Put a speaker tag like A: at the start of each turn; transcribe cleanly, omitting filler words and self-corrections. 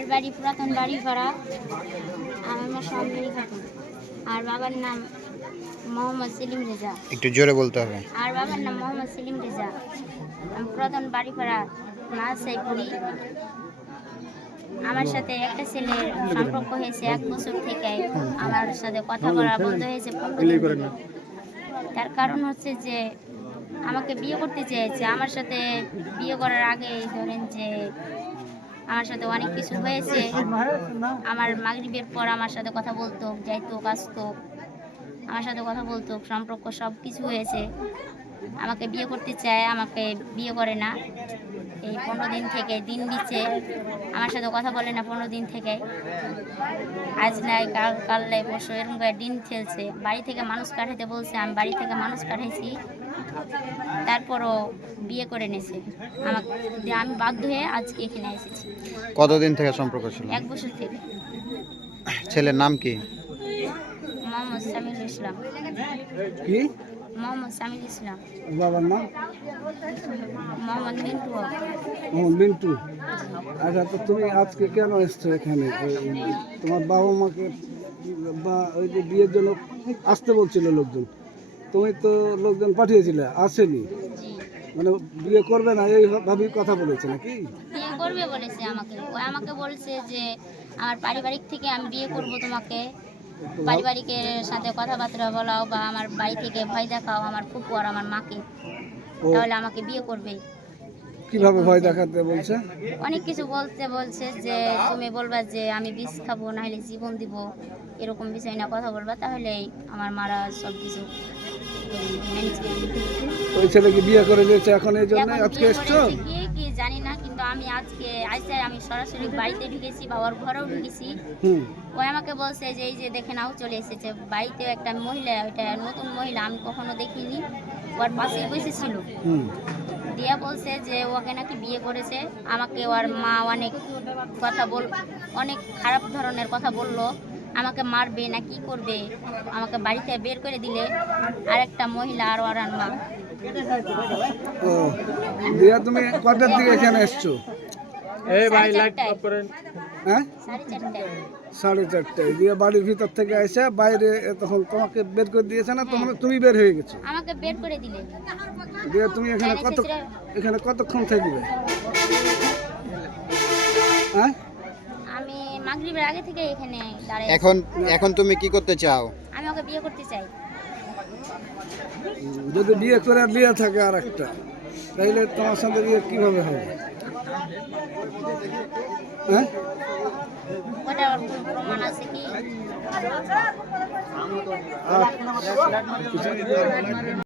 A: মায়ের বাড়ি পুরাতন বাড়ি ভাড়া, আমার মা সামনেই খাতুন। আর বাবার নাম মোহাম্মদ সেলিম রেজা।
B: একটু জোরে বলতে হবে।
A: আর বাবার নাম মোহাম্মদ সেলিম রেজা। আমি পুরাতন বাড়ি ভাড়া নাসাইপুরি। আমার সাথে একটা ছেলের সম্পর্ক হয়েছে 1 বছর থেকে। আমার সাথে কথা বলা বন্ধ হয়েছে 15 দিন। তার কারণ হচ্ছে যে আমাকে বিয়ে করতে চেয়েছে। আমার সাথে বিয়ে করার আগেই ধরেন যে আমার সাথে অনেক কিছু হয়েছে। আমার মাগরিবের পর আমার সাথে কথা বলতো, যাইতো, আসতো, আমার সাথে কথা বলতো, সম্পর্ক সব কিছু হয়েছে। আমাকে বিয়ে করতে চায়, আমাকে বিয়ে করে না। এই 15 দিন থেকে দিন দিচ্ছে, আমার সাথে কথা বলে না 15 দিন থেকে। আজ নাই কাল, কাল নাই পরশু, এরকম করে দিন খেলছে। বাড়ি থেকে মানুষ পাঠাতে বলছে, আমি বাড়ি থেকে মানুষ পাঠাইছি। তারপরও বিয়ে করে নিয়েছে আমাকে। আমি বাধ্য হয়ে আজকে এখানে এসেছি।
B: কতদিন থেকে সম্পর্ক ছিল?
A: 1 বছর থেকে।
B: ছেলের নাম কি?
A: মোহাম্মদ সামিল ইসলাম।
C: কি
A: মোহাম্মদ সামিল ইসলাম।
C: বাবার নাম?
A: মোহাম্মদ মিন্টু হক।
C: মিন্টু। আচ্ছা, তো তুমি আজকে কেন এসছো এখানে? তোমার বাবা মাকে বা ওই যে বিয়ের জন্য আসতে বলছিল লোকজন, তুমি তো লোকজন পাঠিয়েছিলে, আসেনি?
A: জি,
C: মানে বিয়ে করবে না এইভাবেই কথা বলেছে নাকি?
A: বিয়ে করবে বলেছে আমাকে। ও আমাকে বলছে যে আমার পারিবারিক থেকে আমি বিয়ে করব তোমাকে। পারিবারিকের সাথে কথাবার্তা বলাও বা আমার বাড়ি থেকে ভয় দেখাও আমার ফুপু আর আমার মাকে, তাহলে আমাকে বিয়ে করবে।
C: কিভাবে ভয় দেখাতে বলছে?
A: অনেক কিছু বলছে যে তুমি বলবা যে আমি বিষ খাবো, নাহলে জীবন দিব, এরকম বিষয় না কথা বলবা, তাহলেই আমার মারা সব কিছু ম্যানেজ করে দিবে।
C: ওই ছেলেকে বিয়ে করে নিয়েছে এখন, এই জন্য
A: এখন
C: আজকে
A: বিয়ে
C: এসছো?
A: করেছে কি জানি না, কিন্তু আমি আজকে আমি সরাসরি বাড়িতে ঢুকেছি, বাবার ঘরেও ঢুকেছি। ও আমাকে বলছে যে এই যে দেখে নাও চলে এসেছে। বাড়িতে একটা মহিলা, ওইটা নতুন মহিলা, আমি কখনো দেখিনি, ওর পাশেই বসেছিল। দিয়া বলছে যে ওকে নাকি বিয়ে করেছে। আমাকে ওর মা অনেক কথা অনেক খারাপ ধরনের কথা বললো, আমাকে মারবে না কি করবে, আমাকে বাড়িতে বের করে দিলে। আর একটা মহিলা আর ওর মা।
C: ও, দিয়া তুমি কটার দিকে এখানে এসছো?
A: এই ভাই লাইট অফ করেন।
C: হ্যাঁ,
A: 4:30।
C: 4:30 দিয়ে বাড়ির ভিতর থেকে এসে বাইরে তখন তোমাকে বের করে দিয়েছে না তুমি বের হয়ে গেছো?
A: আমাকে বের করে দিলে।
C: দিয়ে তুমি এখানে কতক্ষণ থাকবে? হ্যাঁ,
A: আমি মাগরিবের আগে থেকে এখানে দাঁড়াই।
B: এখন তুমি কি করতে চাও?
A: আমি ওকে বিয়ে করতে চাই।
C: যদি বিয়ে করে বিয়ে থাকে আর একটা, তাইলে তোমার সঙ্গে বিয়ে কিভাবে হবে? হ্যাঁ,
A: ওটার কোনো প্রমাণ আছে কি?